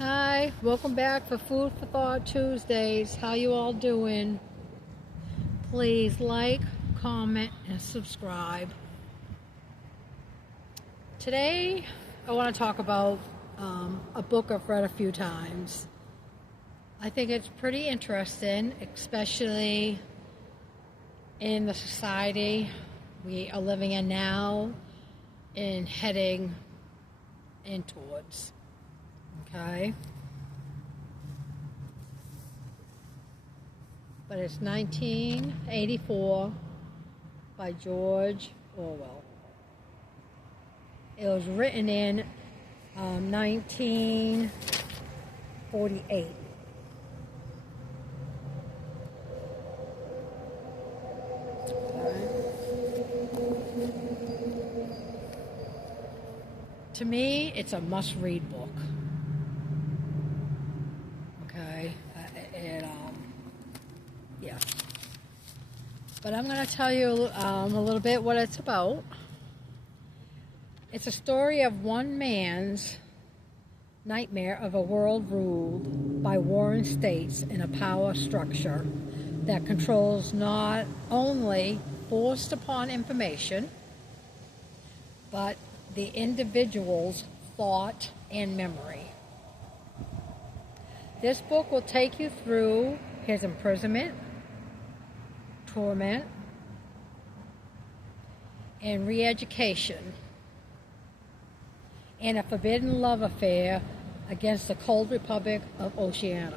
Hi, welcome back for Food for Thought Tuesdays. How you all doing? Please like, comment, and subscribe. Today, I want to talk about a book I've read a few times. I think it's pretty interesting, especially in the society we are living in now and heading in towards. Okay? But it's 1984 by George Orwell. It was written in 1948. To me, it's a must-read book. Okay, yeah. But I'm going to tell you a little bit what it's about. It's a story of one man's nightmare of a world ruled by warring states in a power structure that controls not only forced upon information, but the individual's thought and memory. This book will take you through his imprisonment, torment, and re-education, and a forbidden love affair against the cold Republic of Oceania.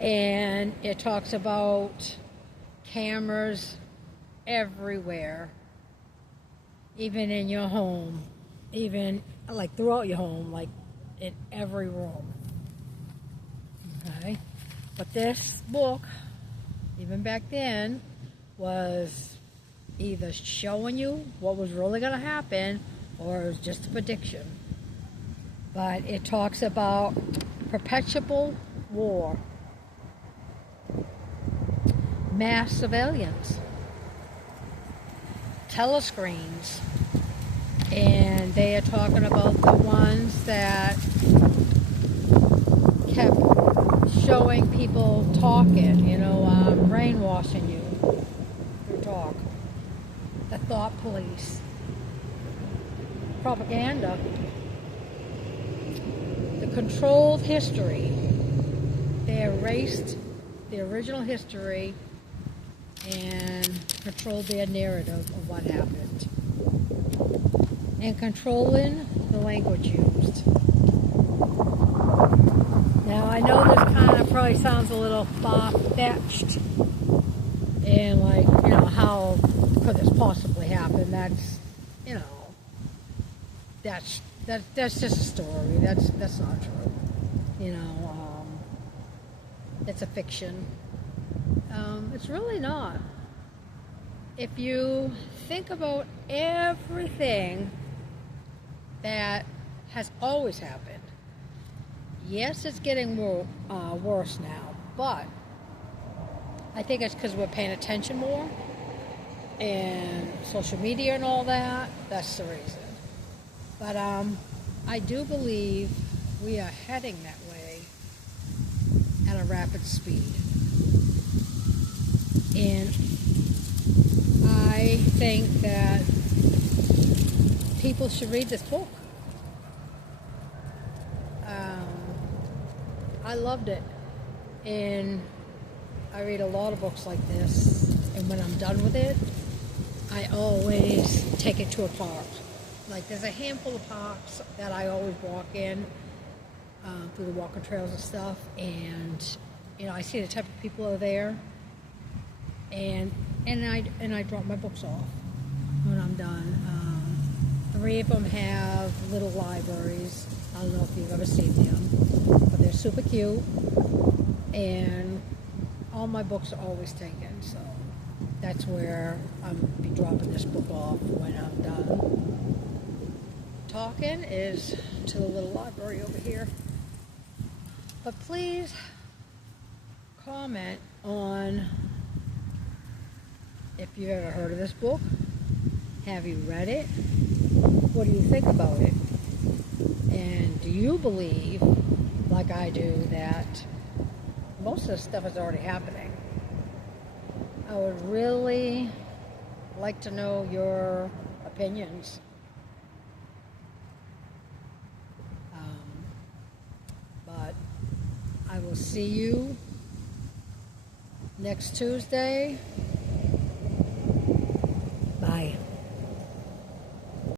And it talks about cameras everywhere, even in your home, even like throughout your home, like in every room. Okay? But this book, even back then, was either showing you what was really going to happen or it was just a prediction. But it talks about perpetual war, mass surveillance, telescreens, and they are talking about the ones that kept showing people talking, brainwashing you through talk. The thought police, propaganda, the controlled history. They erased the original history and controlled their narrative of what happened. And controlling the language used. Now, I know this kind of probably sounds a little far-fetched, and how could this possibly happen? That's just a story. That's not true. It's a fiction. It's really not. If you think about everything that has always happened, yes, it's getting worse now, but I think it's because we're paying attention more and social media and all that. That's the reason. But I do believe we are heading that way at a rapid speed. And I think that people should read this book. I loved it, and I read a lot of books like this, and when I'm done with it, I always take it to a park. Like, there's a handful of parks that I always walk in through the walking trails and stuff, and I see the type of people that are there, and I drop my books off when I'm done. 3 of them have little libraries. I don't know if you've ever seen them, but they're super cute, and all my books are always taken, so that's where I'm be dropping this book off when I'm done. Talking is to the little library over here. But please comment on if you've ever heard of this book. Have you read it? What do you think about it? And do you you believe, like I do, that most of this stuff is already happening. I would really like to know your opinions. But I will see you next Tuesday